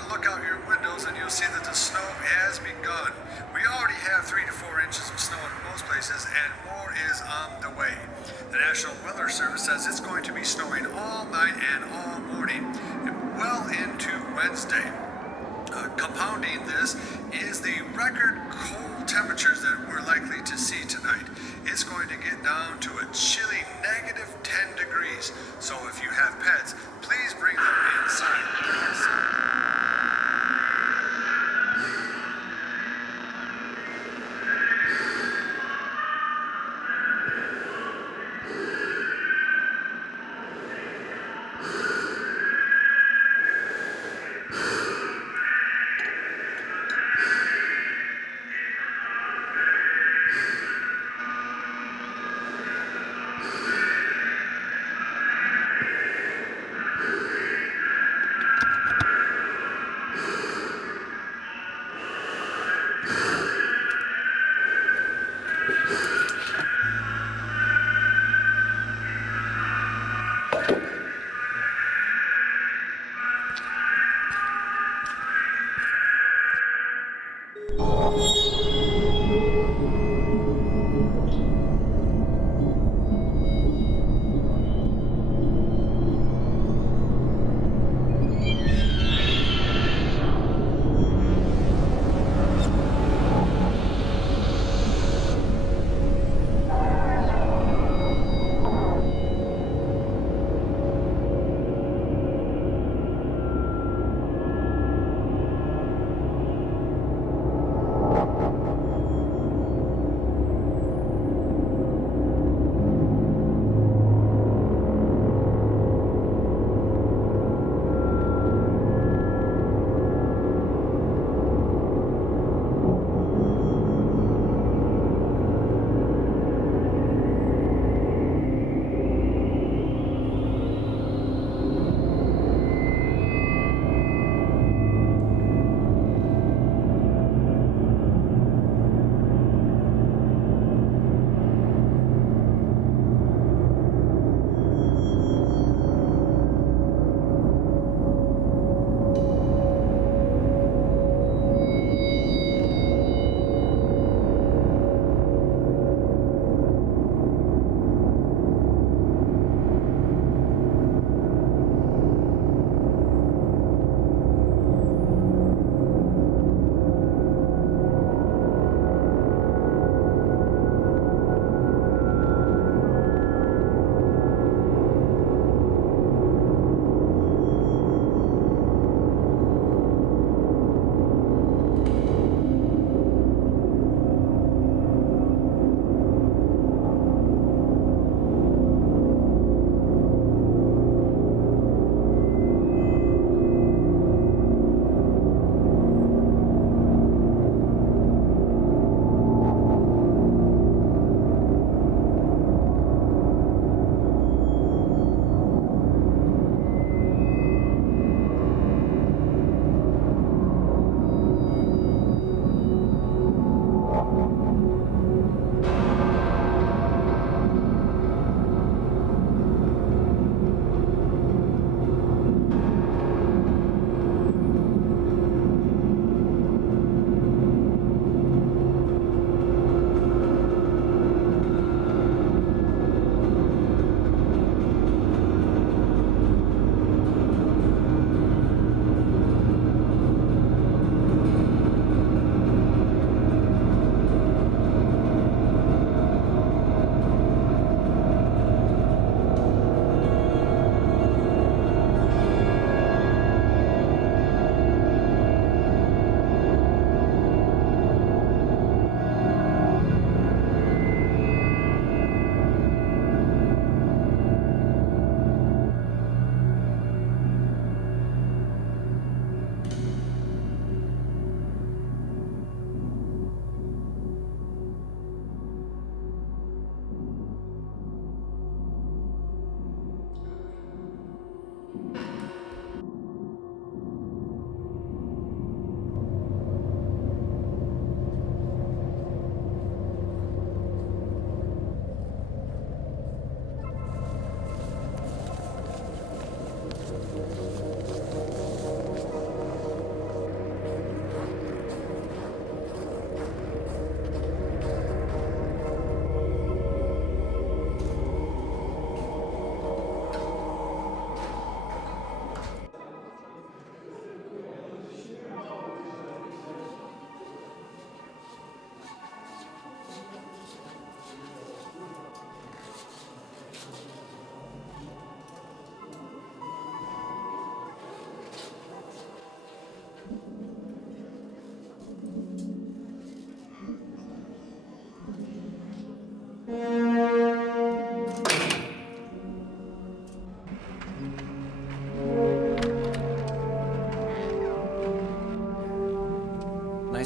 one, look out your windows and you'll see that the snow has begun. We already have 3 to 4 inches of snow in most places, and more is on the way. The National Weather Service says it's going to be snowing all night and all morning, well into Wednesday. Compounding this is the record cold temperatures that we're likely to see tonight. It's going to get down to a chilly negative 10 degrees. So if you have pets, please bring them inside.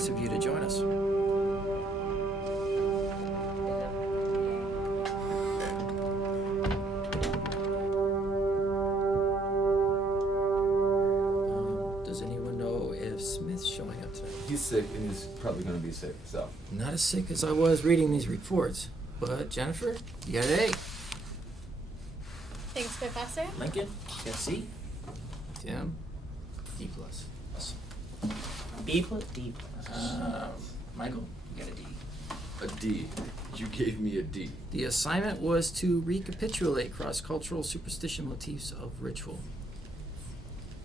nice of you to join us. Does anyone know if Smith's showing up tonight? He's sick, and he's probably going to be sick, so. Not as sick as I was reading these reports. But Jennifer, you got an A. Thanks, Professor. Lincoln, you got a C? Tim, D+. B plus D plus. Michael, you got a D. A D. You gave me a D. The assignment was to recapitulate cross-cultural superstition motifs of ritual.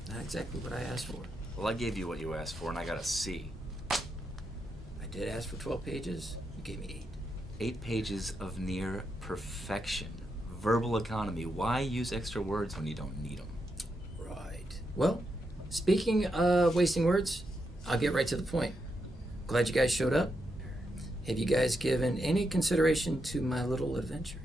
Not exactly what I asked for. Well, I gave you what you asked for, and I got a C. I did ask for 12 pages. You gave me 8. 8 pages of near perfection. Verbal economy. Why use extra words when you don't need them? Right. Well, speaking of wasting words, I'll get right to the point. Glad you guys showed up. Have you guys given any consideration to my little adventure?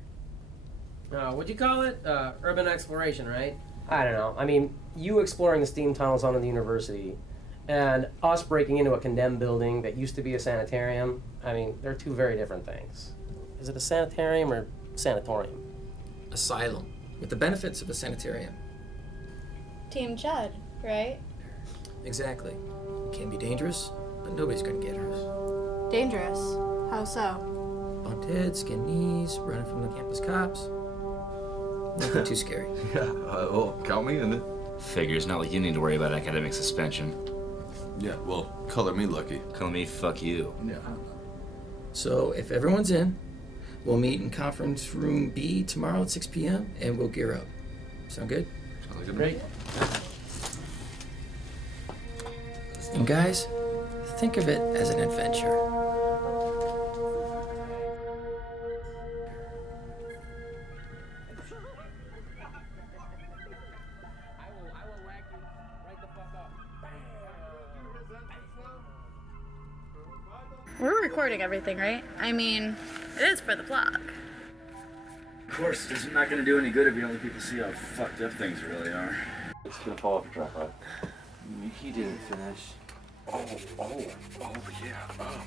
What'd you call it? Urban exploration, right? I don't know. I mean, you exploring the steam tunnels under the university and us breaking into a condemned building that used to be a sanitarium. I mean, they're two very different things. Is it a sanitarium or sanatorium? Asylum, with the benefits of a sanitarium. Team Chud, right? Exactly. It can be dangerous, but nobody's gonna get hurt. Dangerous. How so? Bumped heads, skinned knees, running from the campus cops. Nothing too scary. Yeah, well, count me in it. Figures, not like you need to worry about academic suspension. Yeah, well, color me lucky. Call me fuck you. Yeah. So if everyone's in, we'll meet in conference room B tomorrow at 6 p.m. and we'll gear up. Sound good? Sound like a Great. And guys, think of it as an adventure. I will whack you right the fuck up. We're recording everything, right? I mean, it is for the vlog. Of course, it's not going to do any good if you don't let people see how fucked up things really are. It's going to fall off a tripod. He didn't finish. Oh, yeah. Oh.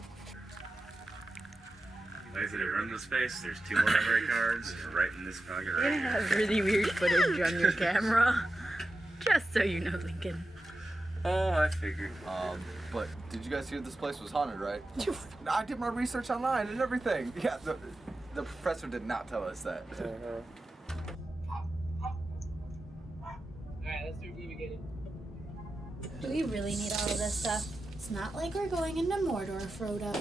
Like I said, run into space. There's 2 more memory cards right in this pocket You're right gonna here. have really weird footage on your camera. Just so you know, Lincoln. Oh, I figured. But did you guys hear this place was haunted, right? I did my research online and everything. Yeah, the professor did not tell us that. Alright, let's do Groovy Getting. Do we really need all of this stuff? It's not like we're going into Mordor, Frodo.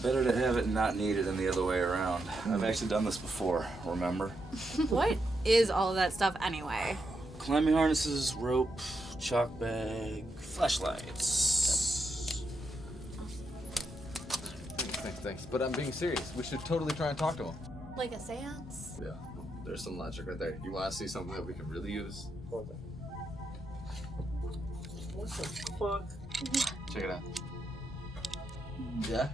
Better to have it and not need it than the other way around. I've actually done this before, remember? What is all of that stuff anyway? Climbing harnesses, rope, chalk bag, flashlights. Thanks. But I'm being serious. We should totally try and talk to him. Like a seance? Yeah, there's some logic right there. You want to see something that we can really use? What the fuck? Check it out. Yeah?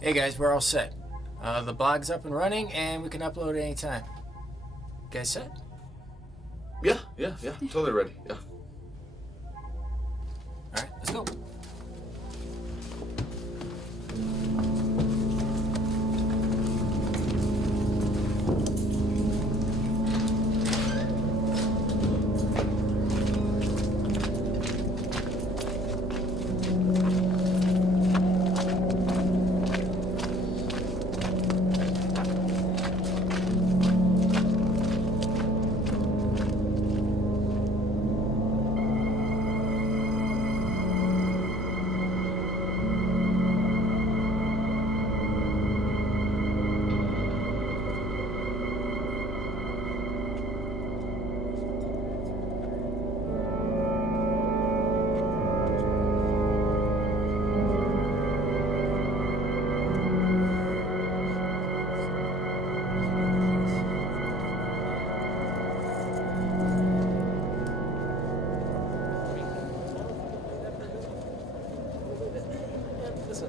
Hey guys, we're all set. The blog's up and running and we can upload anytime. Guys set? Yeah, totally ready. Yeah. Alright, let's go.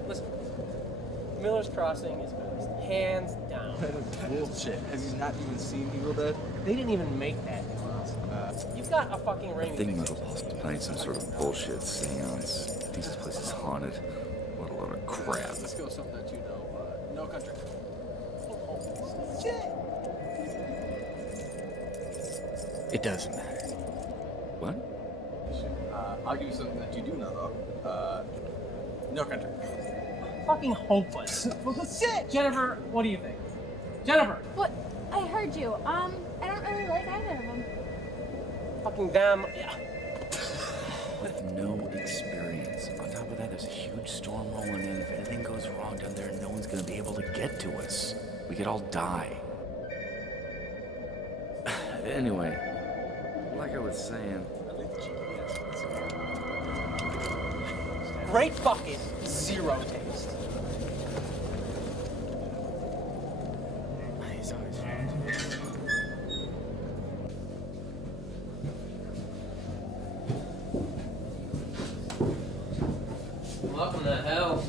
Listen. Miller's Crossing is best. Hands down. Bullshit. Have you not even seen Evil Dead? They didn't even make that nuance. You've got a fucking ring. I think Metal's playing some sort of bullshit seance. I think this place is haunted. What a load of crap. Let's go something that you know. No country. It doesn't matter. What? I'll give you something that you do know, though. No country. Fucking hopeless. Shit! Jennifer, what do you think? Jennifer! What? I heard you. I don't really like either of them. Fucking them. Yeah. With no experience. On top of that, there's a huge storm rolling in. If anything goes wrong down there, no one's gonna be able to get to us. We could all die. Anyway, like I was saying, Great fucking zero taste. Welcome to hell.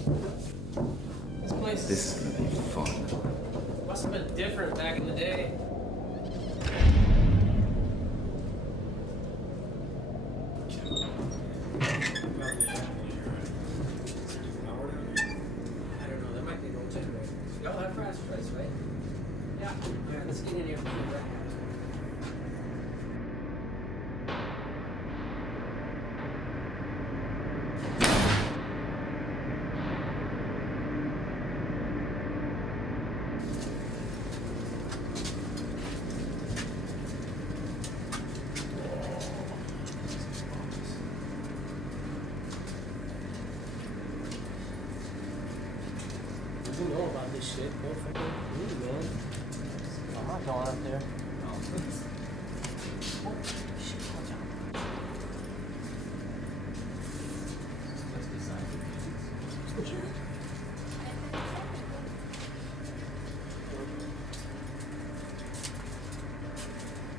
This place this is gonna be fun. must have been different back in the day. Y'all have french fries, right? Yeah. Let's get in here. You know about this shit. Go fucking me, man. I'm not going up there.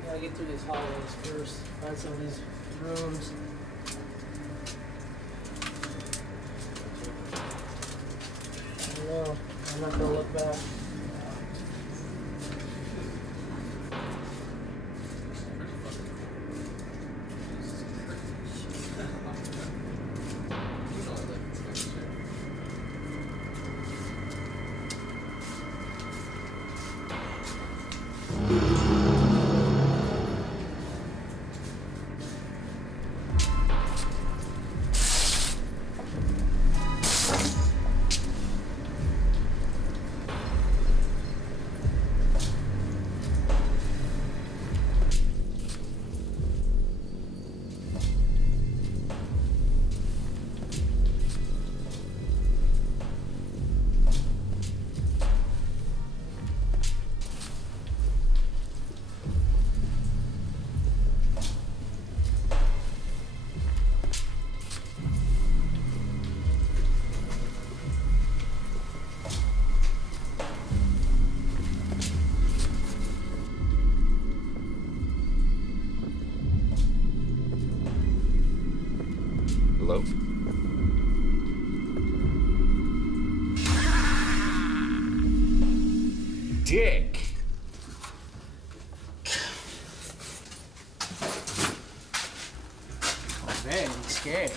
Gotta get through these hallways first. Find some of these rooms. No, I'm not gonna look back. hello? Dick. Man, he's scared.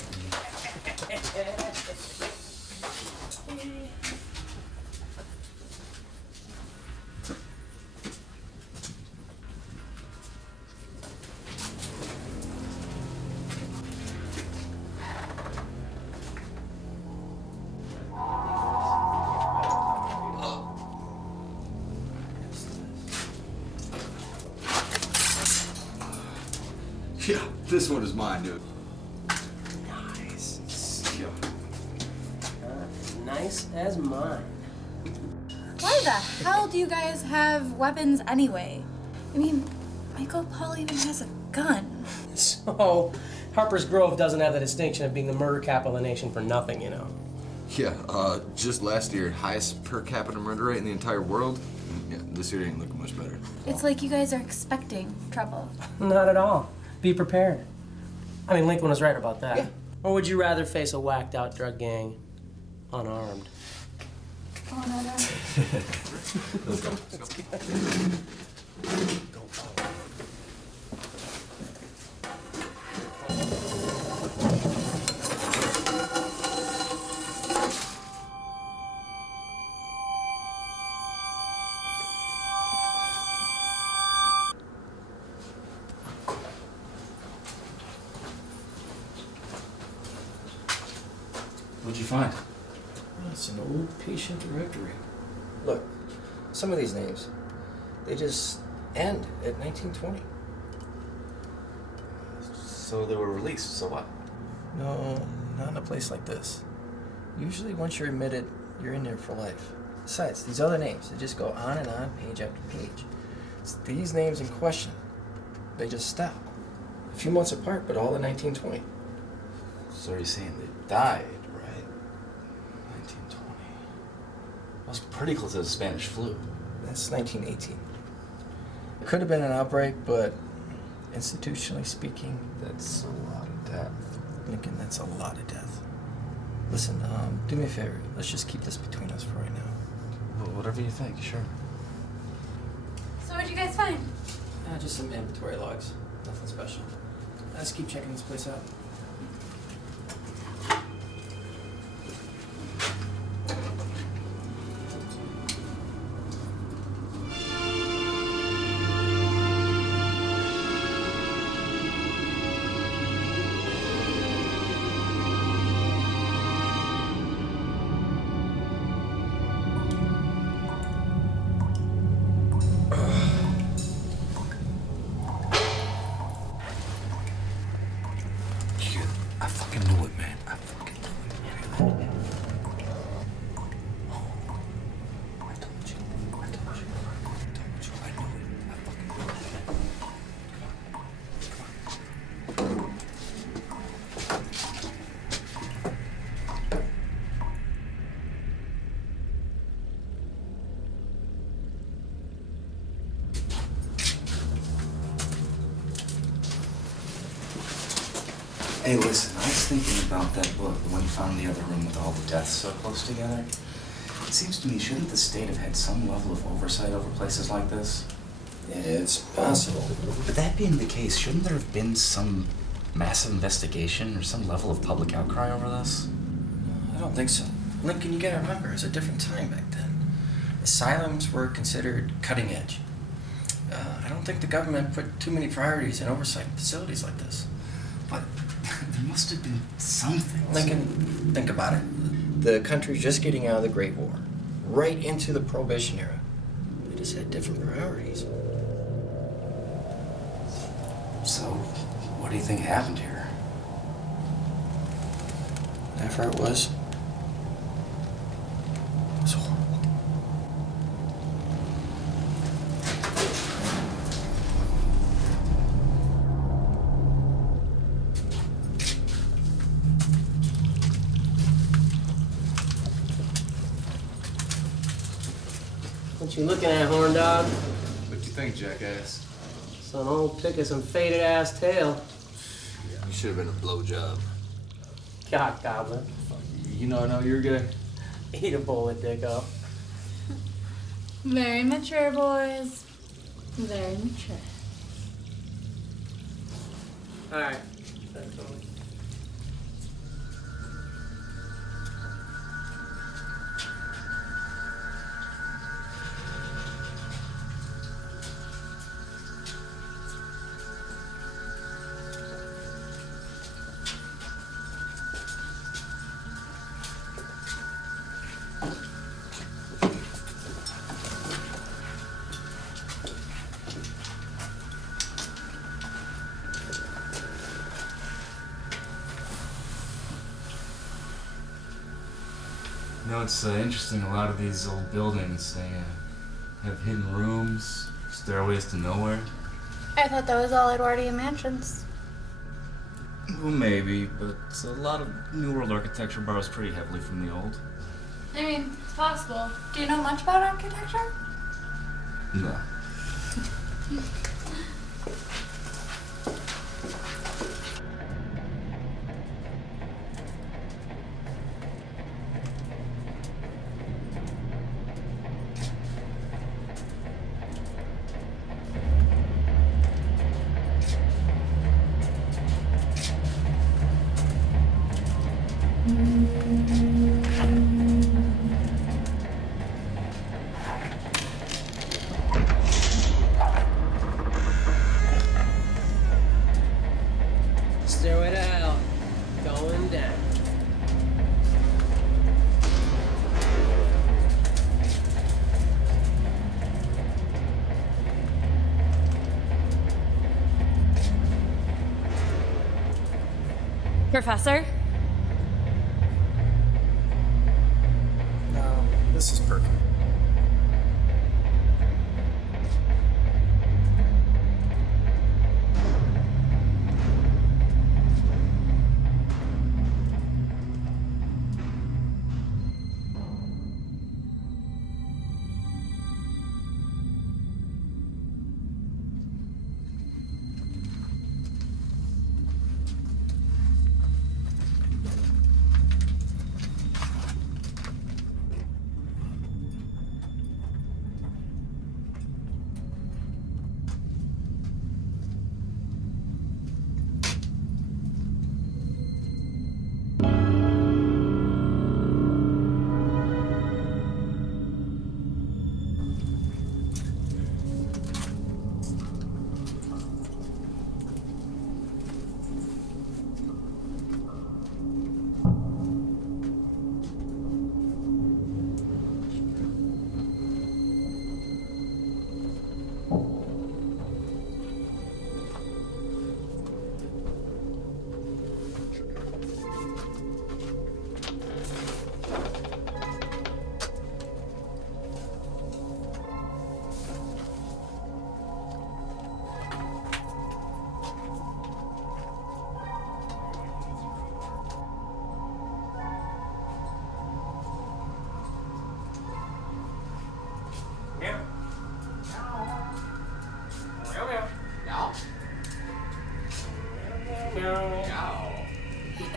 Yeah, this one is mine, dude. Nice. Yeah. As nice as mine. Why the hell do you guys have weapons anyway? I mean, Michael Paul even has a gun. So, Harper's Grove doesn't have the distinction of being the murder capital of the nation for nothing, you know. Yeah, just last year, highest per capita murder rate in the entire world. Yeah, this year ain't looking much better. It's like you guys are expecting trouble. Not at all. Be prepared. I mean, Lincoln was right about that. Yeah. Or would you rather face a whacked out drug gang unarmed? Oh, no, no. Let's go. Let's go. What'd you find? It's an old patient directory. Look, some of these names, they just end at 1920. So they were released, so what? No, not in a place like this. Usually once you're admitted, you're in there for life. Besides, these other names, they just go on and on, page after page. It's these names in question, they just stop. A few months apart, but all in 1920. So you're saying they died, right? 1920. That's pretty close to the Spanish flu. That's 1918. It could have been an outbreak, but institutionally speaking, That's a lot of death. Lincoln, that's a lot of death. Listen, do me a favor. Let's just keep this between us for right now. Well, whatever you think, sure. So what'd you guys find? Just some inventory logs. Nothing special. Let's keep checking this place out. I fucking knew it, man. I fucking knew it. I told you. I told you. I knew it. I fucking knew it. Come on. Hey, listen, I was thinking about that book when we found the other room with all the deaths so close together. It seems to me, shouldn't the state have had some level of oversight over places like this? It's possible. But that being the case, shouldn't there have been some massive investigation or some level of public outcry over this? I don't think so. Lincoln, you gotta remember, it was a different time back then. Asylums were considered cutting edge. I don't think the government put too many priorities in oversight in facilities like this. But there must have been something. Lincoln, think about it. The country's just getting out of the Great War, right into the Prohibition era. They just had different priorities. So, what do you think happened here? Whatever it was horrible. What you looking at, horn dog? What you think, jackass? Some old pick of some faded ass tail. You should have been a blowjob. Cock goblin. You know I know you're good. Eat a bullet, dicko. Very mature, boys. Very mature. Alright. You know, it's interesting, a lot of these old buildings, they have hidden rooms, stairways to nowhere. I thought that was all Edwardian mansions. Well, maybe, but a lot of New World architecture borrows pretty heavily from the old. I mean, it's possible. Do you know much about architecture? No. Stairway to hell. Going down. Professor? No, this is perfect.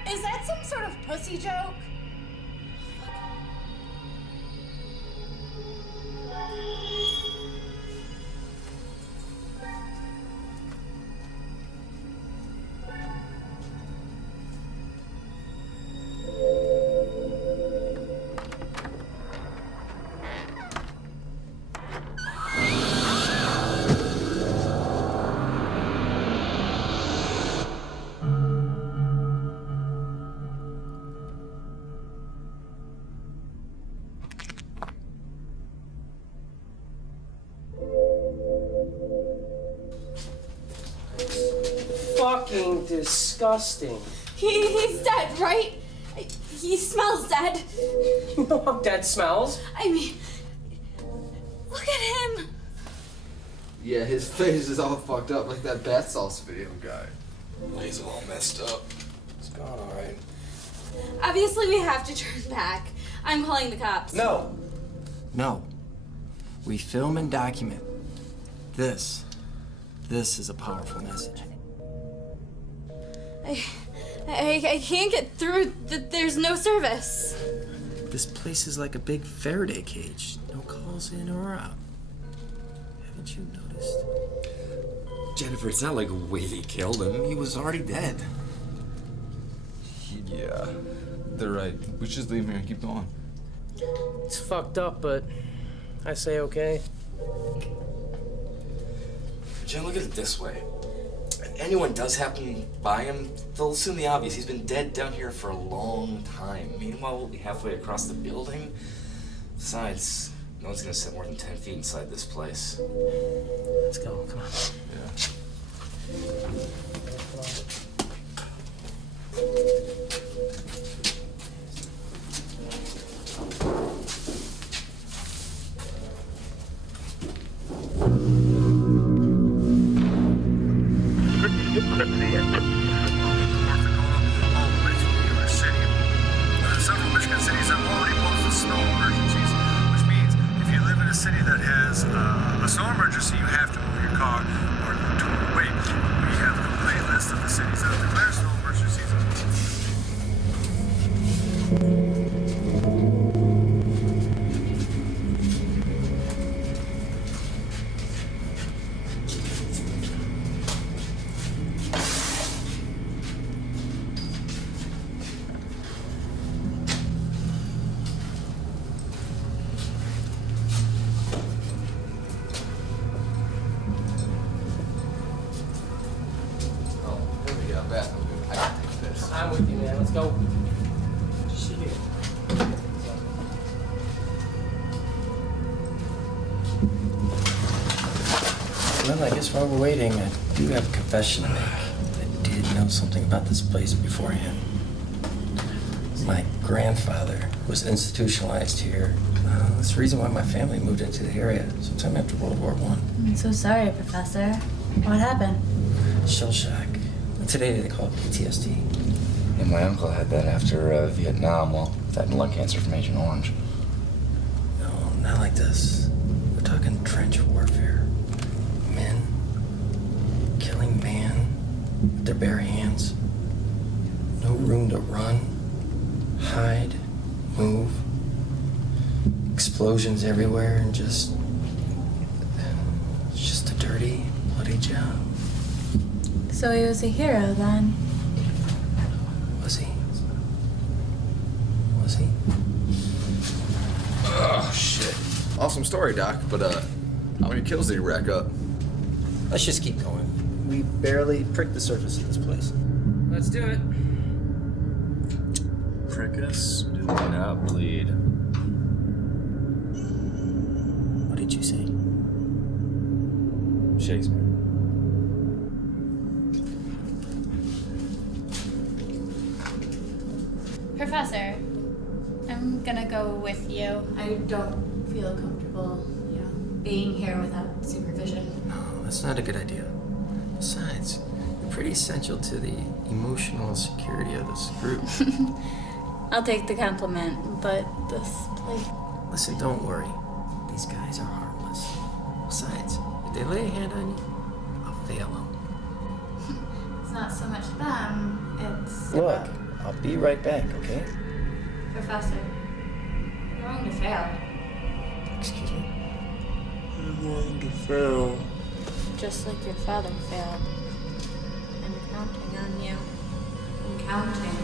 Is that some sort of pussy joke? Fucking disgusting. He's dead, right? He smells dead. You know how dead smells? I mean, look at him. Yeah, his face is all fucked up like that bath salts video guy. He's all messed up. It's gone alright. Obviously, we have to turn back. I'm calling the cops. No. No. We film and document. This is a powerful message. I can't get through. There's no service. This place is like a big Faraday cage. No calls in or out. Haven't you noticed? Jennifer, it's not like we killed him. He was already dead. Yeah, they're right. We should just leave him here and keep going. It's fucked up, but I say okay. Jen, look at it this way. If anyone does happen by him, they'll assume the obvious. He's been dead down here for a long time. Meanwhile, we'll be halfway across the building. Besides, no one's gonna sit more than 10 feet inside this place. Let's go, come on. Yeah. Several Michigan cities have already posted snow emergencies, which means if you live in a city that has a snow emergency, you have to move your car or to wait. We have a complete list of the cities that have declared snow emergencies. I'm with you, man. Let's go. Just sit here. Well, I guess while we're waiting, I do have a confession to make. I did know know something about this place beforehand. My grandfather was institutionalized here. That's the reason why my family moved into the area sometime after World War I. I'm so sorry, Professor. What happened? Shell shock. Today they call it PTSD. And my uncle had that after Vietnam, well, that and lung cancer from Agent Orange. No, not like this. We're talking trench warfare. Men killing man with their bare hands. No room to run, hide, move. Explosions everywhere and it's just a dirty, bloody job. So he was a hero then? Was he? Was he? Oh, shit. Awesome story, Doc, but, how many kills did he rack up? Let's just keep going. We barely pricked the surface of this place. Let's do it. Prick us, do not bleed. What did you say? Shakespeare. Professor, I'm gonna go with you. I don't feel comfortable, being here without supervision. No, that's not a good idea. Besides, you're pretty essential to the emotional security of this group. I'll take the compliment, but this place... Listen, don't worry. These guys are harmless. Besides, if they lay a hand on you, I'll fail them. It's not so much them, it's... Look, I'll be right back, okay? Professor, you're going to fail. Excuse me? I'm going to fail. Just like your father failed. I'm counting on you. I'm counting.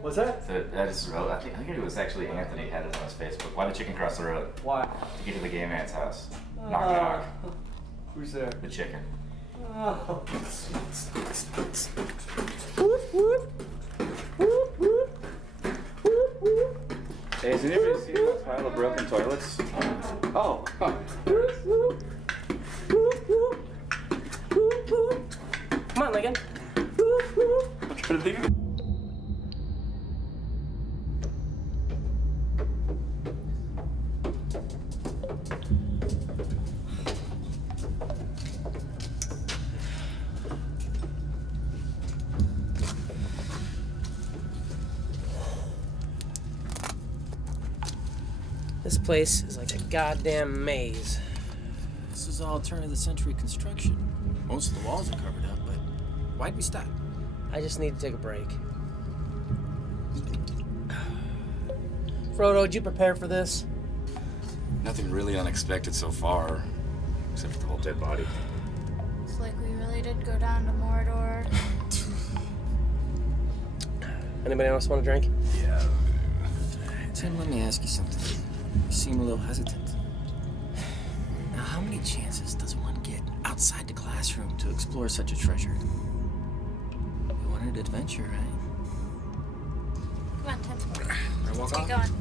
What's that? So I just wrote, I think it was actually Anthony had it on his Facebook. Why the chicken cross the road? Why? To get to the gay man's house. Knock knock. Who's there? The chicken. Oh. Hey, has anybody seen that pile of broken toilets? Oh. Come on, Lincoln. I'm trying to think of it. This place is like a goddamn maze. This is all turn of the century construction. Most of the walls are covered up, but why'd we stop? I just need to take a break. Frodo, did you prepare for this? Nothing really unexpected so far, except for the whole dead body. It's like we really did go down to Mordor. Anybody else want a drink? Yeah. Tim, let me ask you something. You seem a little hesitant. Now, how many chances does one get outside the classroom to explore such a treasure? You wanted adventure, right? Come on, Tim. I walk Let's off? get going.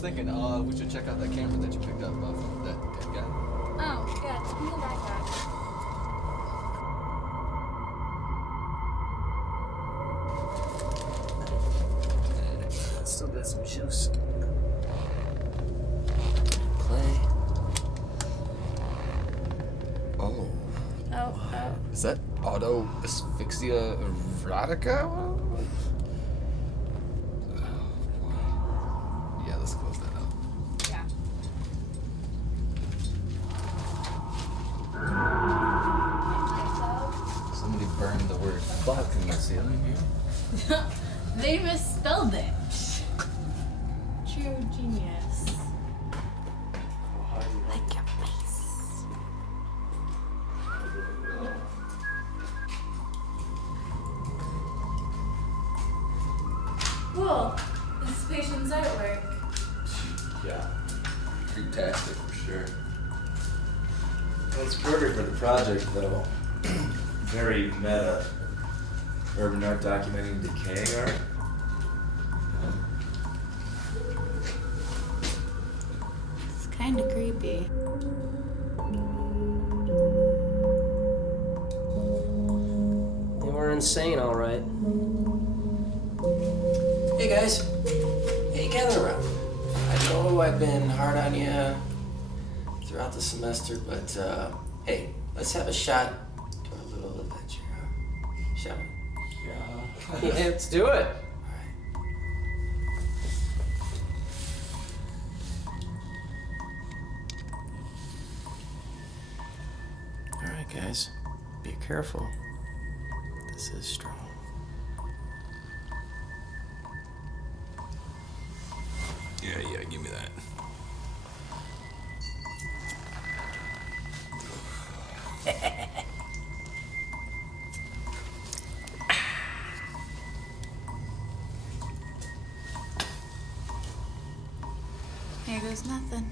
thinking, we should check out that camera that you picked up from that dead guy. Oh, yeah, it's in the backpack. Still got some juice. Play. Oh. Oh. Is that auto asphyxia erotica? Yeah, let's close that up. Yeah. Somebody burned the word fuck in the ceiling here. They misspelled it. True genius. Like your face. Cool. This is patient's artwork. Yeah. Fantastic for sure. Well, it's perfect for the project, though. Very meta. Urban art documenting decaying art. It's kind of creepy. You were insane, all right. Hey guys, hey, gather around. I know I've been hard on you throughout the semester, but hey, let's have a shot to our little adventure, huh? Shall we? Yeah, let's do it. All right, guys, be careful. This is strong. Yeah, give me that. Here goes nothing.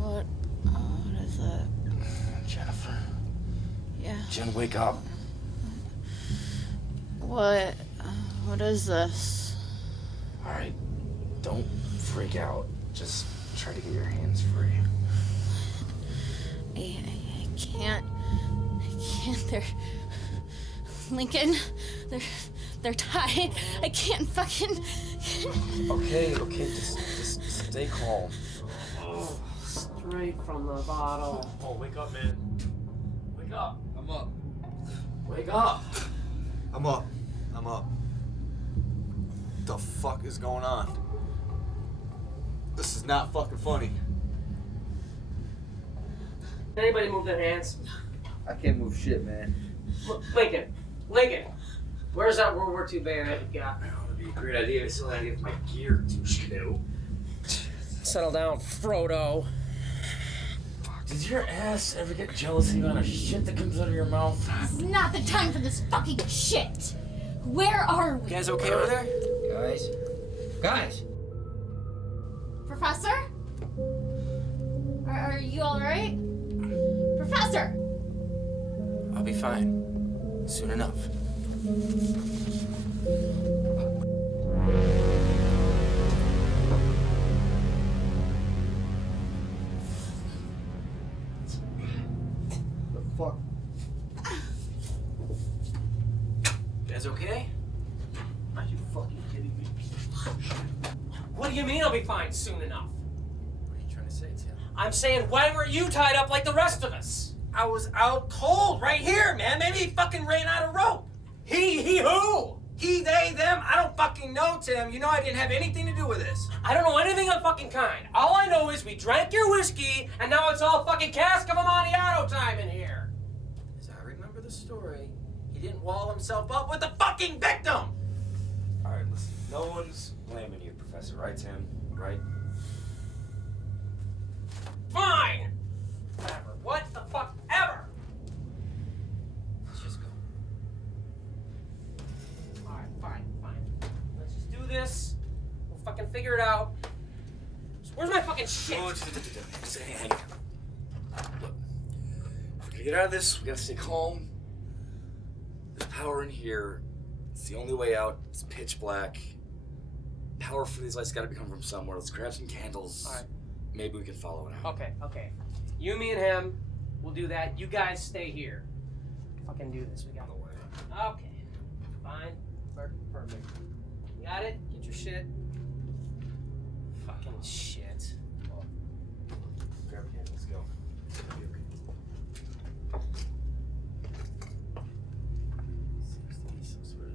What is it? Jennifer. Yeah. Jen, wake up. What is this? All right, don't freak out. Just try to get your hands free. I can't. They're Lincoln. They're tied. I can't fucking. Okay, just stay calm. Straight from the bottle. Oh, wake up, man. Wake up. I'm up. Wake up. I'm up. What the fuck is going on? This is not fucking funny. Anybody move their hands? I can't move shit, man. Lincoln, where's that World War II bayonet you got? That would be a great idea. I still gotta get my gear to Skidoo. Settle down, Frodo. Did your ass ever get jealous of the amount of shit that comes out of your mouth? This is not the time for this fucking shit. Where are we? You guys okay over there? Guys. Professor? Are you all right? Professor! I'll be fine. Soon enough. fuck? You guys okay? Are you fucking kidding me? What do you mean I'll be fine soon enough? What are you trying to say, Tim? I'm saying, when were you tied up like the rest of us? I was out cold right here, man. Maybe he fucking ran out of rope. He who? He, they, them? I don't fucking know, Tim. You know I didn't have anything to do with this. I don't know anything of fucking kind. All I know is we drank your whiskey, and now it's all fucking cask of Amontillado time in here. As I remember the story, he didn't wall himself up with the fucking victim. All right, listen. No one's blaming you, Professor. Right, Tim? Right? Fine. Whatever. What the fuck ever. Let's just go. All right, fine. Let's just do this. We'll fucking figure it out. So where's my fucking shit? Oh, just hang on. Look, if we're gonna get out of this, we gotta stay calm. There's power in here. It's the only way out. It's pitch black. Power for these lights gotta be coming from somewhere. Let's grab some candles. All right. Maybe we can follow it out. Okay. You, me, and him, we'll do that. You guys stay here. Fucking do this. We got the way. Okay. Fine. Perfect. You got it? Get your shit. Fucking shit. Grab a candle. Let's go. Seems to be some sort of...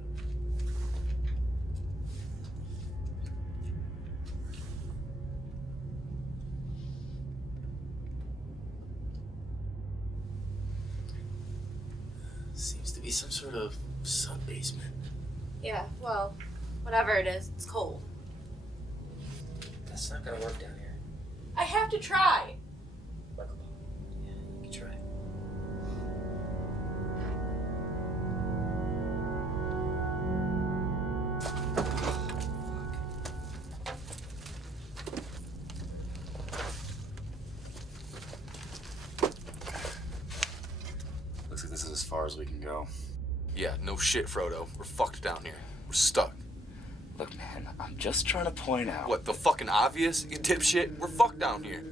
Seems to be some sort of sub-basement. Yeah, well, whatever it is, it's cold. That's not gonna work down here. I have to try. Yeah, you can try. Looks like this is as far as we can go. Yeah, no shit, Frodo. We're fucked down here. We're stuck. Look, man, I'm just trying to point out. What, the fucking obvious, you dipshit? We're fucked down here.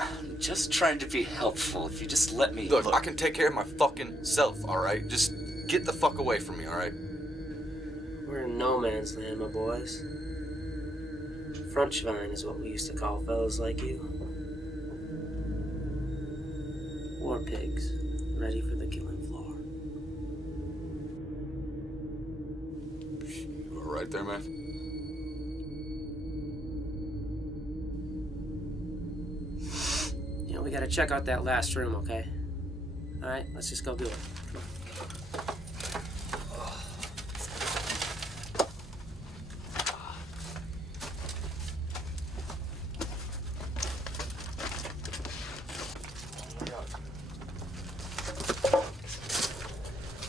I'm just trying to be helpful. If you just let me. Look, I can take care of my fucking self, alright? Just get the fuck away from me, alright? We're in no man's land, my boys. Frenchvine is what we used to call fellas like you. War pigs, ready for the killing floor. You all right there, man? You know, we gotta check out that last room, okay? Alright, let's just go do it.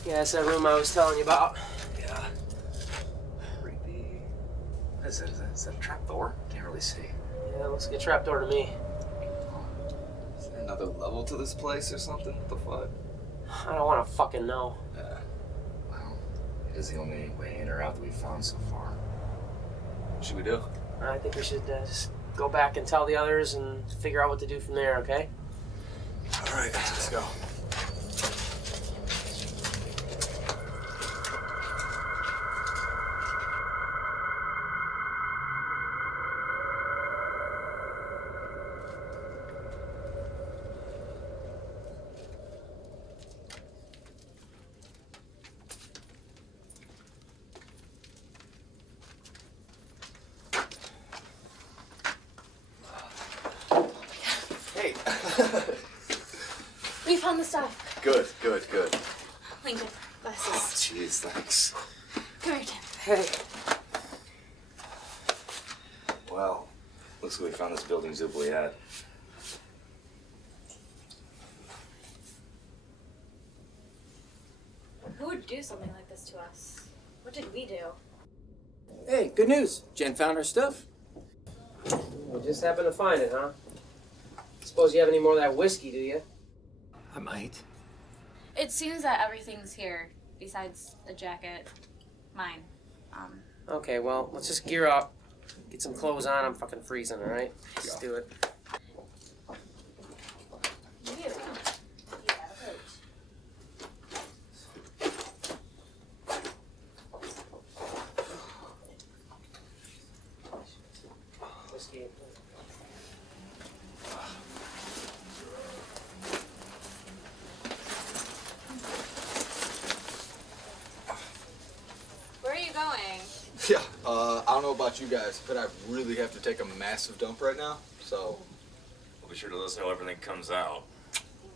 Yeah, that's that room I was telling you about. Yeah. Creepy. What is it? Is that a trapdoor? Can't really see. Yeah, it looks like a trapdoor to me. Is there another level to this place or something? What the fuck? I don't wanna fucking know. Well, it is the only way in or out that we've found so far. What should we do? I think we should just go back and tell the others and figure out what to do from there, okay? Alright, let's go. Hey. We found the stuff. Good. Lincoln, Oh, glasses. jeez, thanks. Come here, Tim. Hey. Well, looks like we found this building's oubliette. Who would do something like this to us? What did we do? Hey, good news. Jen found her stuff. We just happened to find it, huh? Suppose you have any more of that whiskey, do you? I might. It seems that everything's here, besides a jacket. Mine. Okay, well, let's just gear up. Get some clothes on. I'm fucking freezing, all right? Let's do it. I don't know about you guys, but I really have to take a massive dump right now, so... We'll be sure to let us know everything comes out.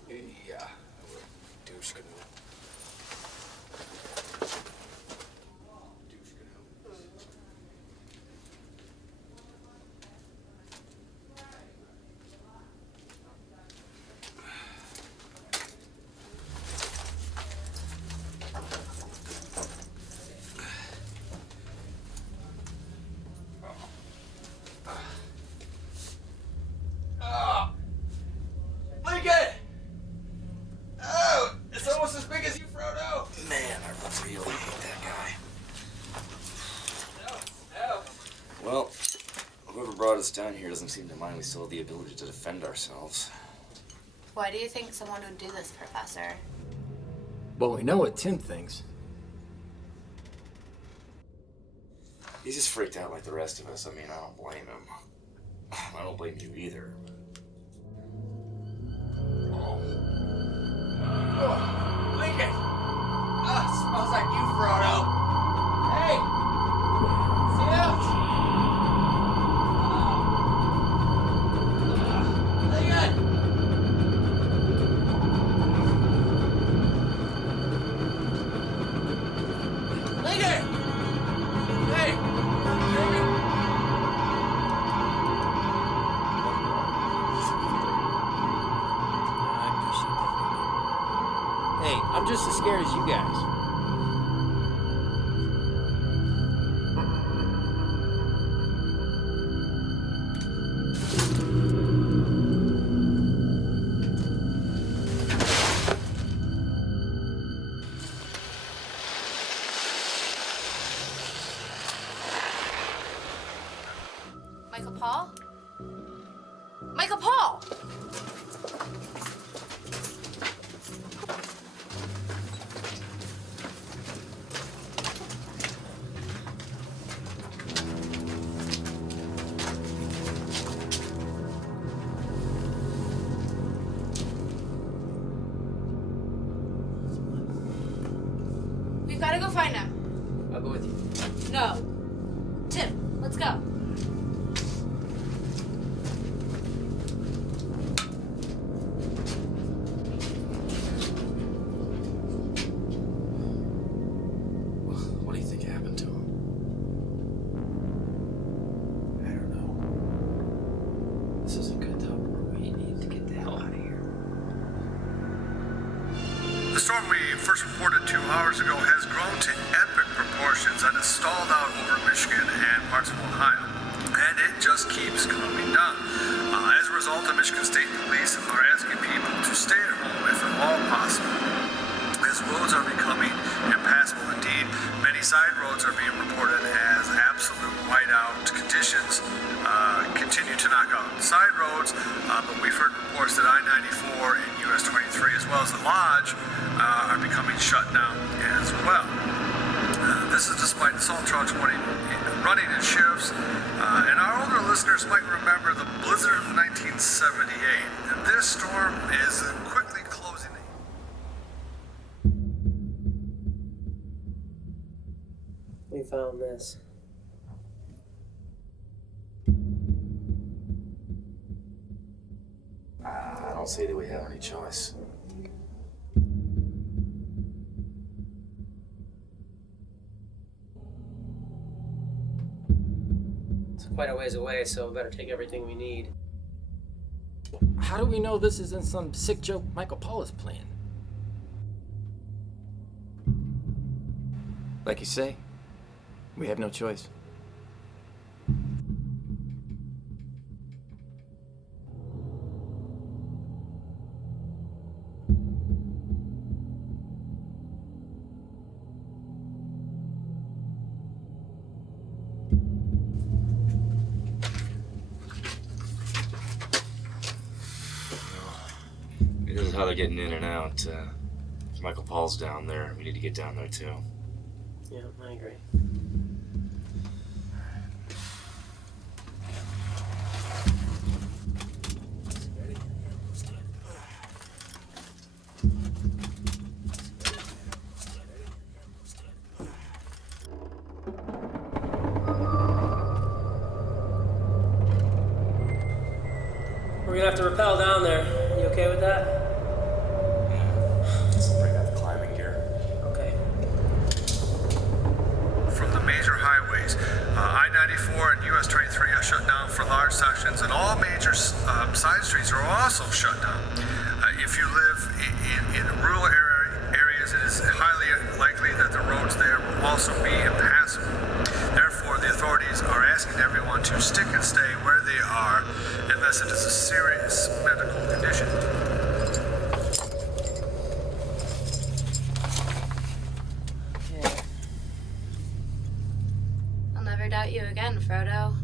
Yeah, I will. Douche canoe. Lincoln! Oh, it's almost as big as you, Frodo. Man, I really hate that guy. Well, whoever brought us down here doesn't seem to mind we still have the ability to defend ourselves. Why do you think someone would do this, Professor? Well, we know what Tim thinks. He's just freaked out like the rest of us. I mean, I don't blame him. I don't blame you either. Lincoln! Smells like you, Frodo. Hey! Sit out! Lincoln! Lincoln! Hey! Hey, I'm just as scared as you guys. Michael Paul? Michael Paul! We've got to go find him. I'll go with you. No. Tim, let's go. What do you think happened to him? I don't know. This isn't good, though. We need to get the hell out of here. The storm we first reported 2 hours ago has grown to epic proportions and has stalled out over Michigan and parts of Ohio. And it just keeps coming down. As a result, the Michigan State Police are asking people to stay at home if at all possible, as roads are becoming impassable indeed. Many side roads are being reported as absolute whiteout conditions continue to knock out side roads, but we've heard reports that I-94 and US 23 as well as the Lodge are becoming shut down as well. This is despite assault trucks running in shifts, and our older listeners might remember the blizzard of 1978. And this storm is quickly closing in. We found this. I don't see that we have any choice. It's quite a ways away, so we better take everything we need. How do we know this isn't some sick joke Michael Paul is playing? Like you say, we have no choice. This is how they're getting in and out. If Michael Paul's down there, we need to get down there too. Yeah, I agree. We're gonna have to rappel down there. You okay with that? Yeah. Just bring out the climbing gear. Okay. From the major highways, I-94 and US 23 are shut down for large sections, and all major side streets are also shut down. If you live in rural areas, it is highly likely that the roads there will also be impassable. Therefore, the authorities are asking everyone to stick and stay where they are unless it is a serious medical condition. I'll never doubt you again, Frodo.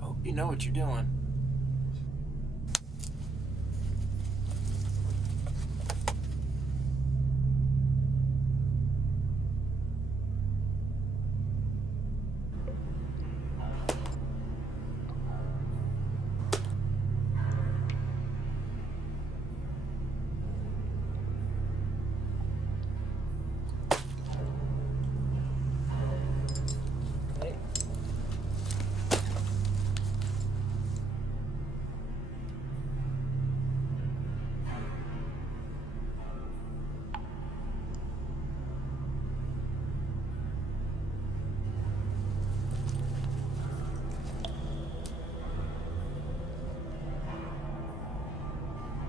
Hope you know what you're doing.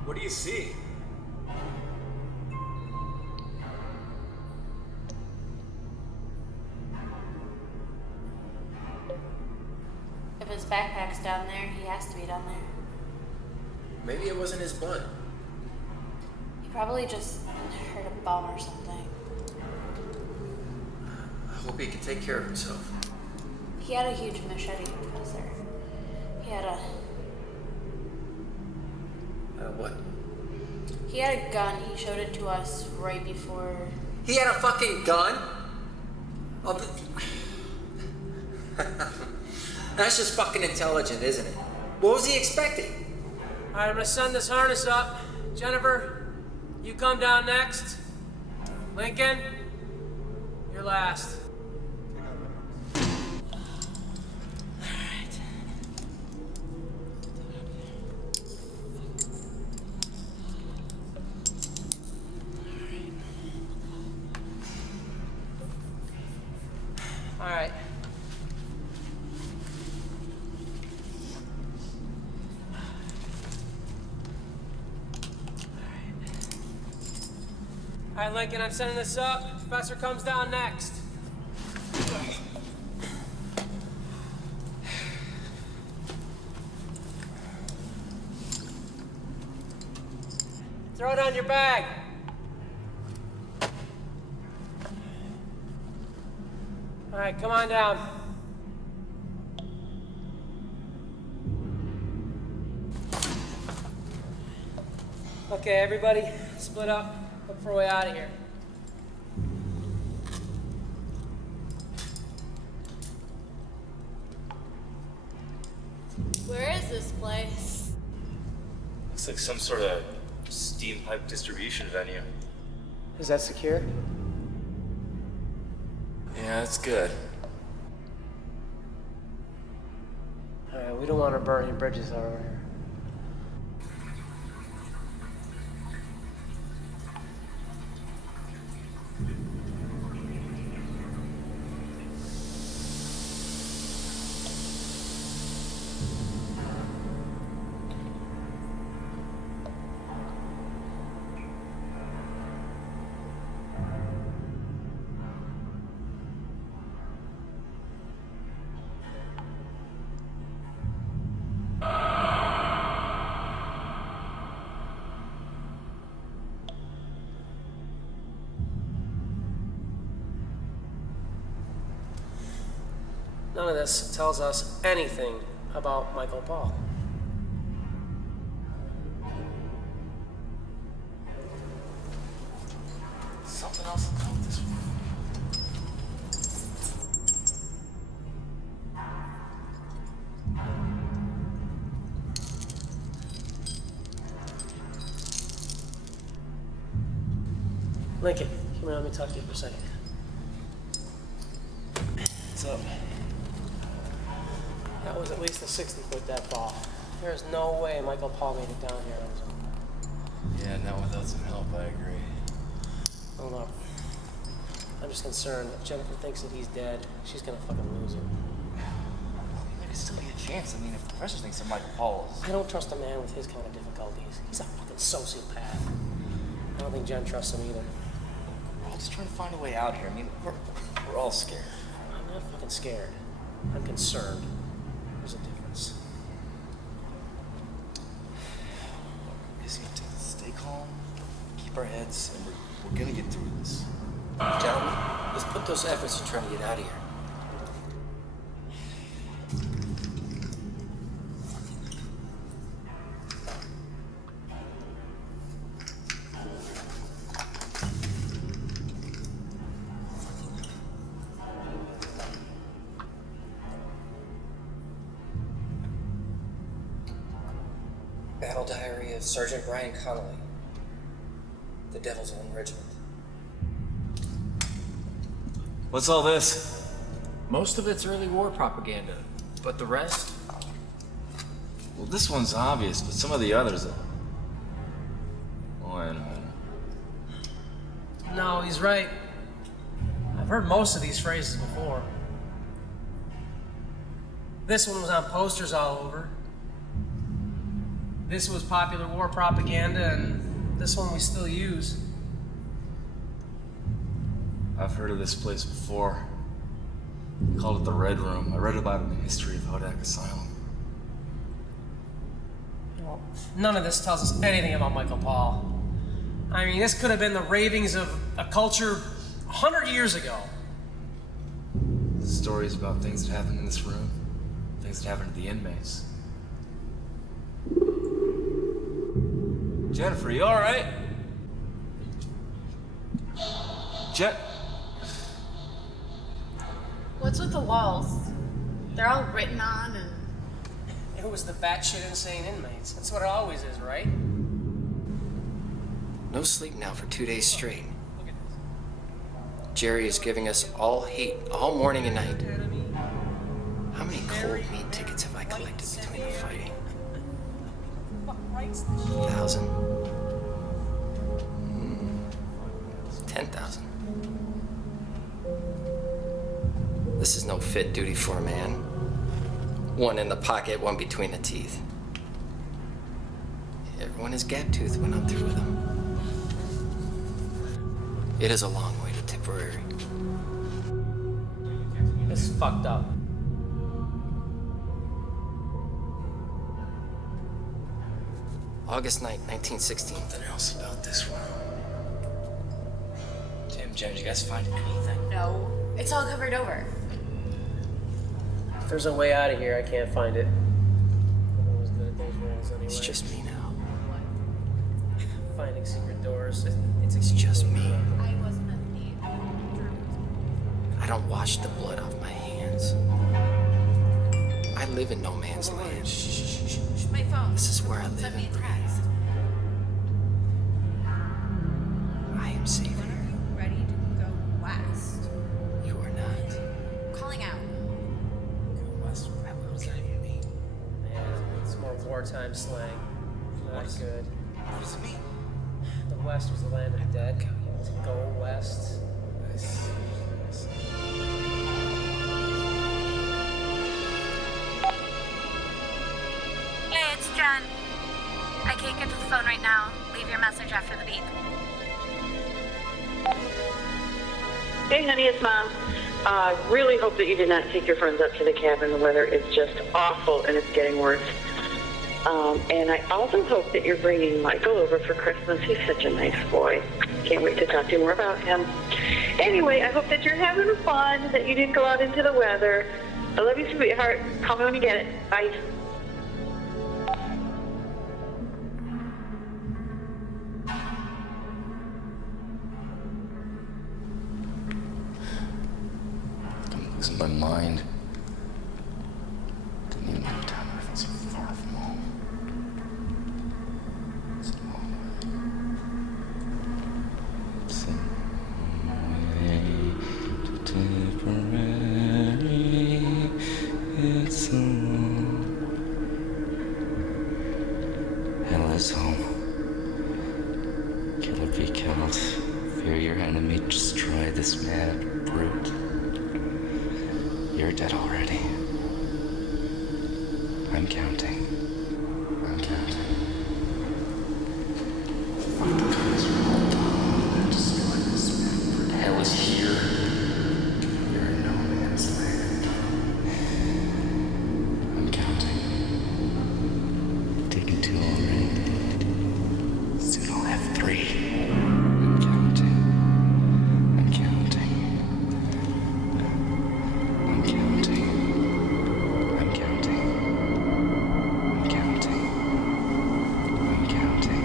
What do you see? If his backpack's down there, he has to be down there. Maybe it wasn't his blood. He probably just heard a bomb or something. I hope he can take care of himself. He had a huge machete, Professor. He had a... What? He had a gun. He showed it to us right before... He had a fucking gun? Oh, that's just fucking intelligent, isn't it? What was he expecting? All right, I'm gonna send this harness up. Jennifer, you come down next. Lincoln, you're last. All right. All right, Lincoln, I'm sending this up. Professor comes down next. Throw it on your bag. All right, come on down. Okay, everybody, split up. Look for a way out of here. Where is this place? Looks like some sort of steam pipe distribution venue. Is that secure? Yeah, that's good. All right, we don't want to burn any bridges over here. None of this tells us anything about Michael Paul. Something else about this one. Lincoln, come here, let me talk to you for a second. What's up? That was at least a 60-foot that fall. There's no way Michael Paul made it down here on his own. Yeah, not without some help, I agree. Hold up. I'm just concerned. If Jennifer thinks that he's dead, she's gonna fucking lose it. There could still be a chance. I mean, if the professor thinks that Michael Paul is... I don't trust a man with his kind of difficulties. He's a fucking sociopath. I don't think Jen trusts him either. We're all just trying to find a way out here. I mean, we're all scared. I'm not fucking scared. I'm concerned. There's a difference. We just need to stay calm, keep our heads, and we're gonna get through this. Gentlemen, let's put those efforts into trying to get out of here. Battle Diary of Sergeant Brian Connolly, the Devil's Own Regiment. What's all this? Most of it's early war propaganda, but the rest? Well, this one's obvious, but some of the others are... Oh, I know. No, he's right. I've heard most of these phrases before. This one was on posters all over. This was popular war propaganda, and this one we still use. I've heard of this place before. They called it the Red Room. I read about it in the history of Hodak Asylum. Well, none of this tells us anything about Michael Paul. I mean, this could have been the ravings of a culture 100 years ago. Stories about things that happened in this room, things that happened to the inmates. Jennifer, you alright? What's with the walls? They're all written on and... It was the batshit insane inmates. That's what it always is, right? No sleep now for 2 days straight. Jerry is giving us all hate all morning and night. How many cold meat tickets have I collected between the fighting? 1,000? 10,000? This is no fit duty for a man. One in the pocket, one between the teeth. Everyone is gap-toothed when I'm through with them. It is a long way to Tipperary. This is fucked up. August 9th, 1916. Nothing else about this one. Tim, Jen, did you guys find anything? No, it's all covered over. If there's a way out of here, I can't find it. I'm always good at those rolls anyway. It's just me now. Finding secret doors. It's just me. I wasn't a thief. I don't wash the blood off my hands. I live in no man's land. My phone. This is where I live Send me and a breathe. text. I am safe When here. are you ready to go west? You are not. Calling out. What does that even mean? Man, it's more wartime slang. Not good. What does it mean? The West was the land of the dead. To go west. Hey, it's Jen. I can't get to the phone right now. Leave your message after the beep. Hey, honey, it's Mom. Really hope that you did not take your friends up to the cabin. The weather is just awful, and it's getting worse. And I also hope that you're bringing Michael over for Christmas. He's such a nice boy. Can't wait to talk to you more about him. Anyway, I hope that you're having fun, that you didn't go out into the weather. I love you, sweetheart. Call me when you get it. Bye. I'm losing my mind. Didn't even have time. I felt so far from home. It's a long way. It's a long way to Tipperary. It's a long... us home. Kill or be killed. Fear your enemy, destroy this mad brute. You're dead already. I'm counting. I'm counting. Find the guys who are all done and destroy this mad brute. Hell is here. You're in no man's land. I'm counting. Taking 2 already. Soon I'll have 3. I'm counting. I'm counting. I'm counting. I'm counting. I'm counting. I'm counting.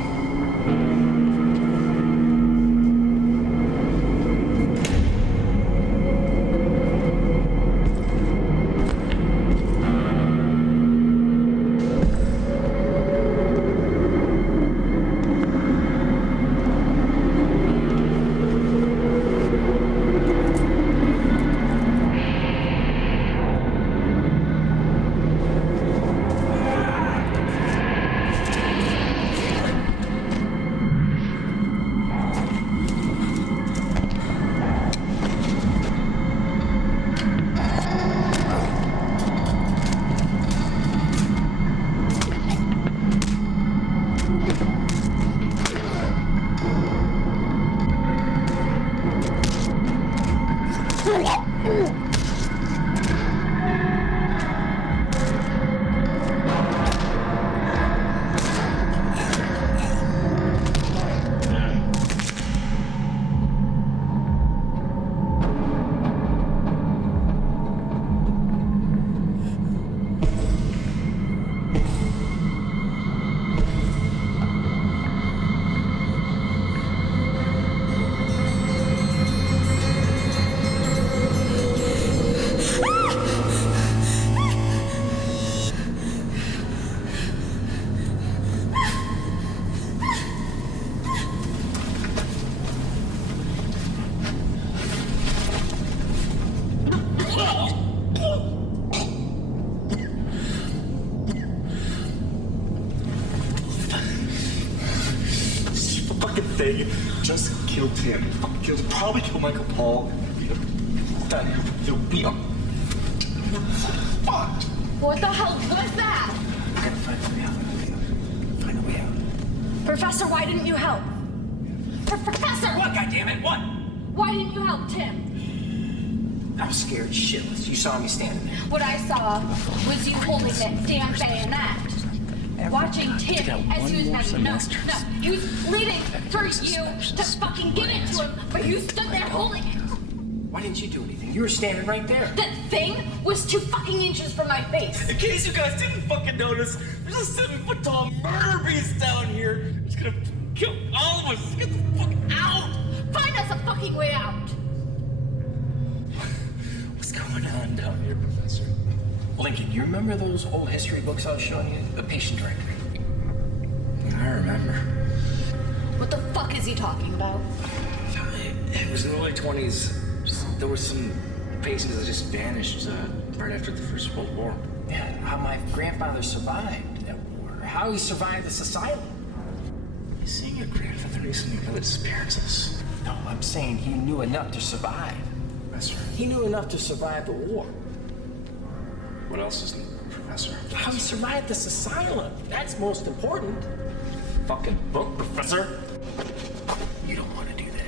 Thing just killed him. Fucking killed. Probably killed Michael Paul. We are fucked. What the hell was that? I gotta find a way out. Find a way out. Professor, why didn't you help? Professor! What, goddammit? What? Why didn't you help Tim? I was scared shitless. You saw me standing there. What I saw was you holding that damn bayonet. Watching Tim as he was having no, he was pleading for you to fucking give it to him, but you stood there holding it. Why didn't you do anything? You were standing right there. That thing was 2 fucking inches from my face. In case you guys didn't fucking notice, there's a 7-foot-tall murder beast down here. It's gonna kill all of us. Get the fuck out! Find us a fucking way out. What's going on down here, Professor? Lincoln, you remember those old history books I was showing you? The patient directory. I remember. What the fuck is he talking about? It was in the early 20s. There were some patients that just vanished right after the First World War. Yeah, how my grandfather survived that war. How he survived this asylum. You seeing your grandfather recently really disappearances? No, I'm saying he knew enough to survive. That's right. He knew enough to survive the war. What else is new, Professor? How he survived this asylum. That's most important. Fucking book, Professor. You don't want to do that.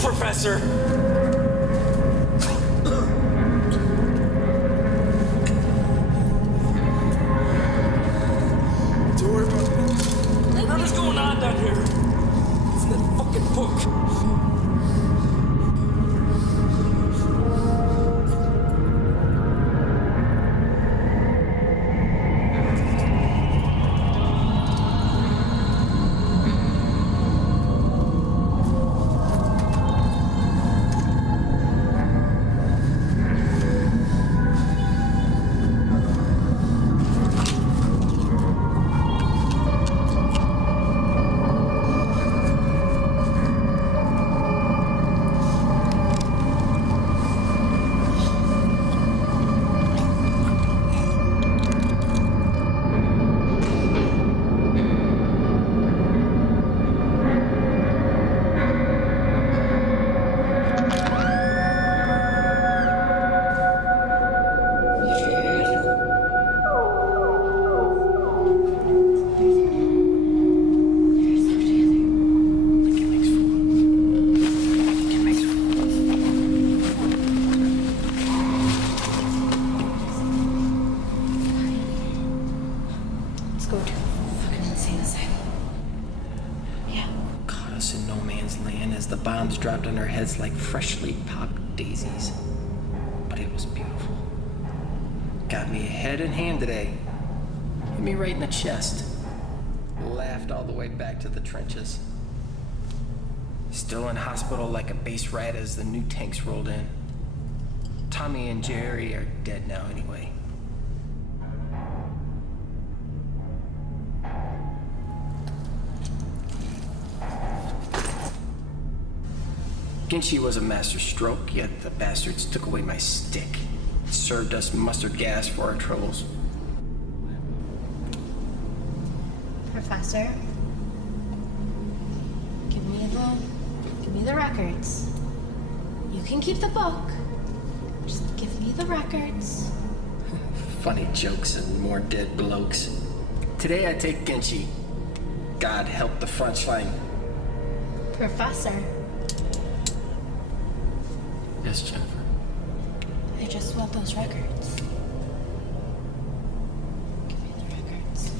Professor! the bombs dropped on our heads like freshly popped daisies. But it was beautiful. Got me head and hand today. Hit me right in the chest. Laughed all the way back to the trenches. Still in hospital like a base rat as the new tanks rolled in. Tommy and Jerry are dead now anyway. Ginchi was a master stroke, yet the bastards took away my stick. Served us mustard gas for our troubles. Professor, give me the records. You can keep the book. Just give me the records. Funny jokes and more dead blokes. Today I take Ginchi. God help the French line. Professor, Yes, Jennifer. I just want those records. Give me the records.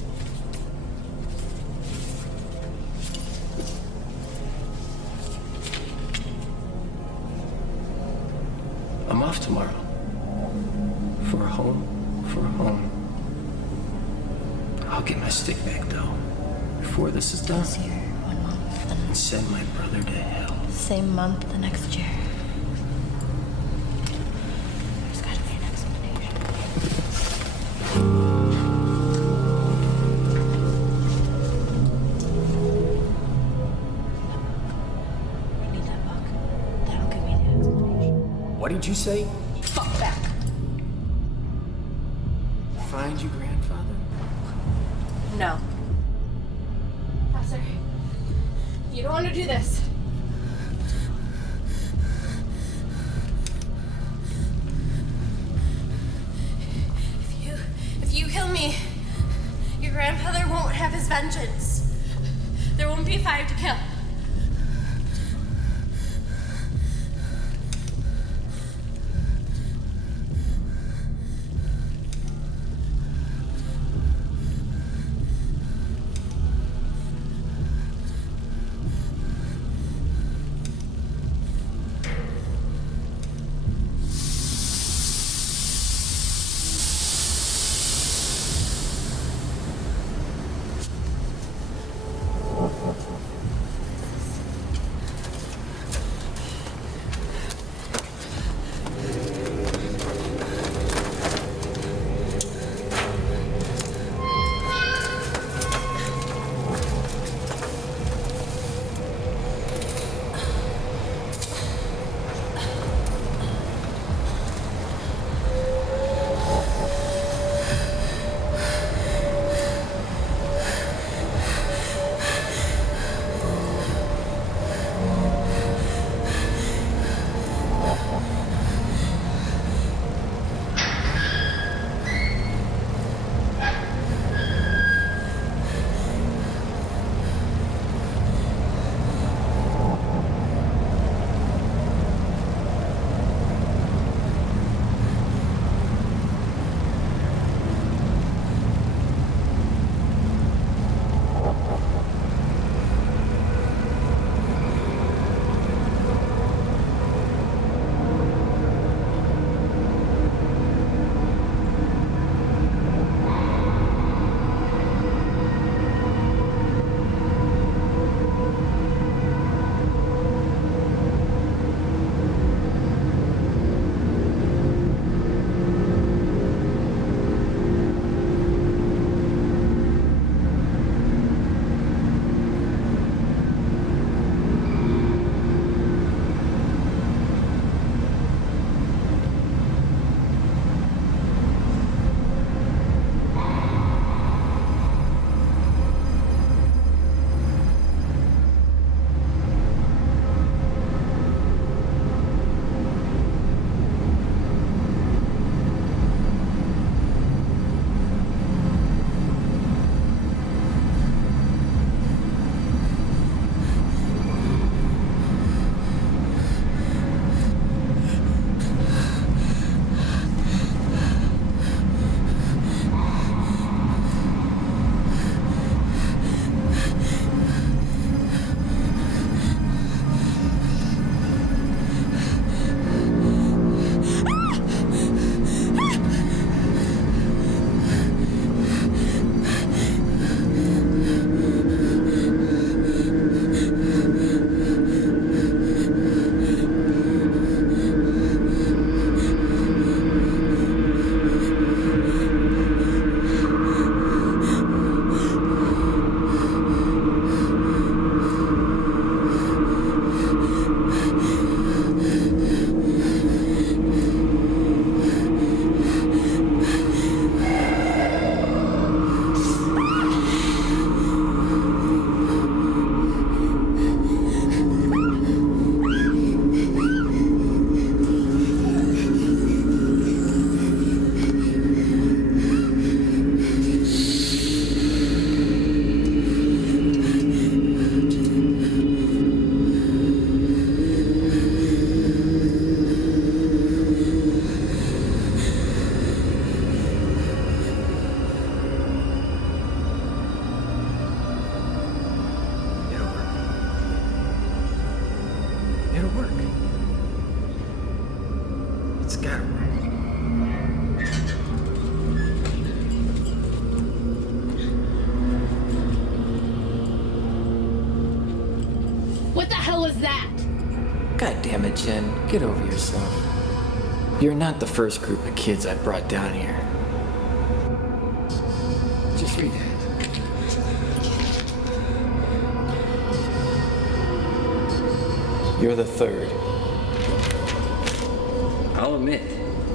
I'm off tomorrow. For a home. I'll get my stick back though. Before this is done. This year, 1 month. And send my brother to hell. Same month the next year. There's gotta be an explanation. I need that book. That'll give me the explanation. What did you say? Fuck back. Find you, grandfather? No. Professor, you don't want to do this. If you kill me, your grandfather won't have his vengeance. There won't be 5 to kill. that? God damn it, Jen. Get over yourself. You're not the first group of kids I brought down here. Just read it. You're the third. I'll admit,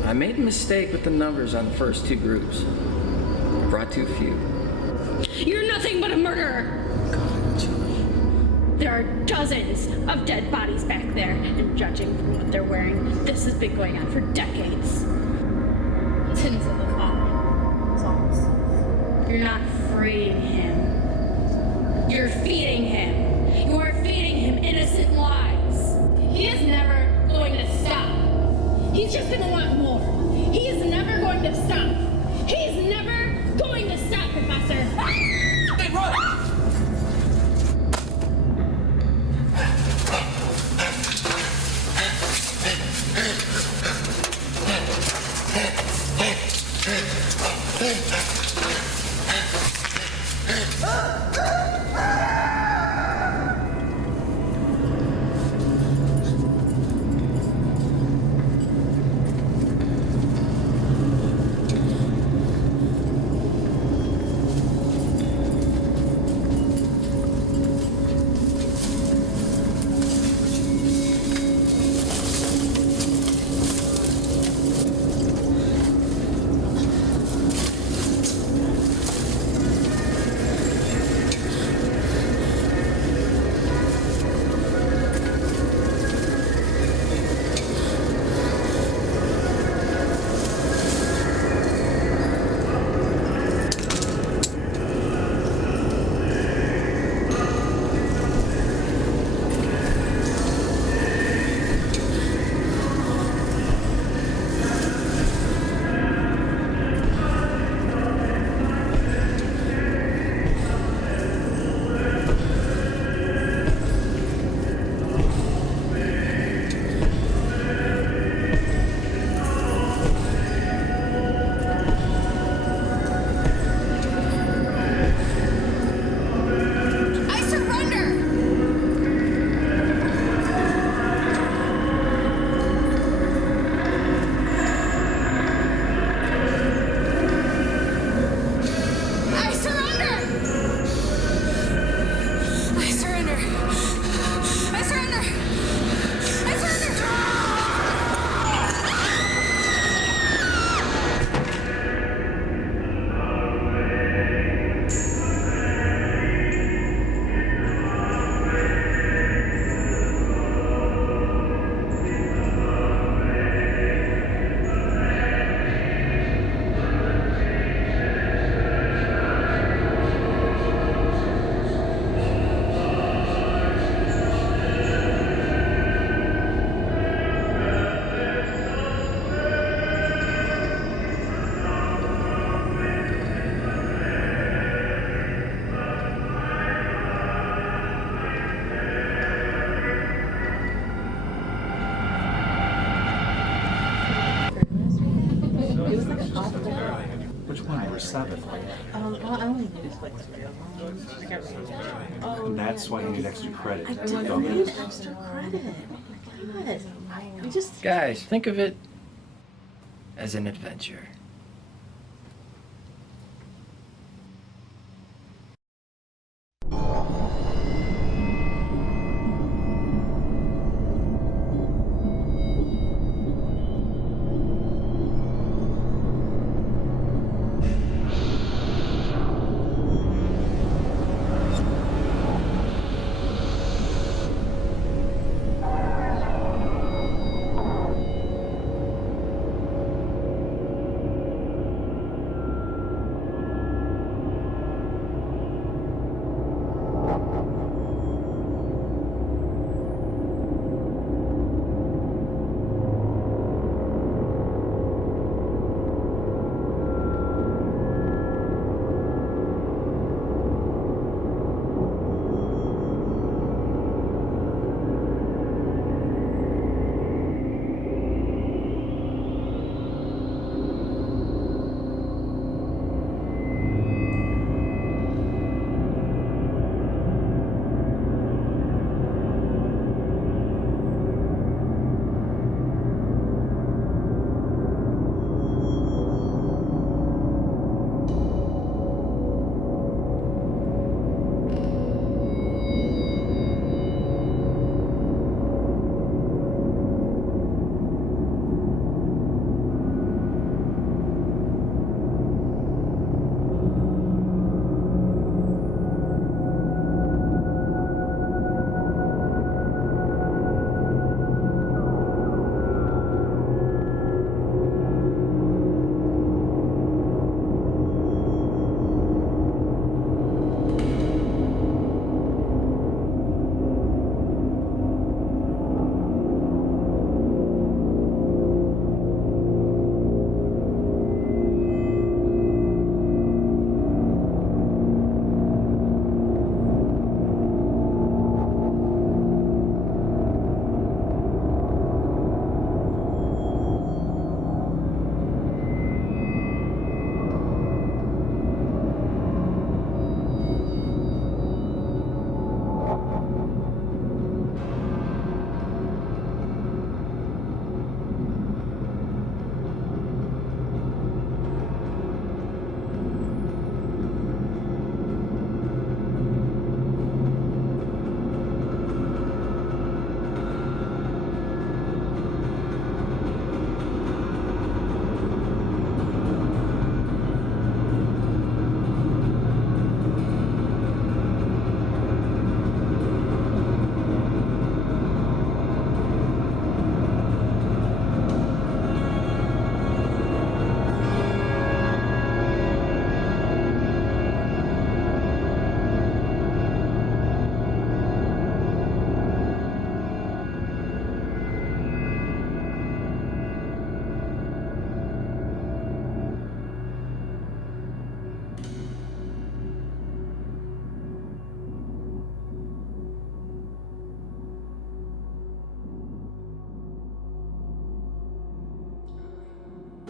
I made a mistake with the numbers on the first two groups. I brought too few. You're nothing but a murderer. There are dozens of dead bodies back there, and judging from what they're wearing, this has been going on for decades. Tins of the father. You're not freeing him. You're feeding him. You are feeding him innocent lives. He is never going to stop. He's just gonna want more. He is never going to stop. He's never going to stop, Professor. Hey, run! Which one? Number 7. I only used like 3 of them. I can't remember. And that's why you need extra credit. I didn't need extra credit. Oh my god. We just. Guys, think of it as an adventure.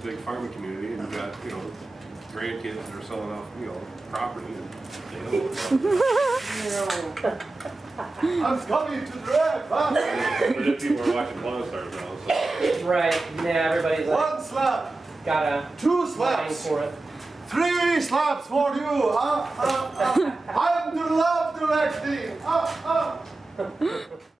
big farming community, and you got, you know, grandkids that are selling off, you know, property, and they know what's up. I'm coming to draft, huh? But then people are watching Pawn Stars now, so. Right. Nah, everybody's like, One slap, got a 2 slaps, for it. 3 slaps for you, huh? I'm to love directing,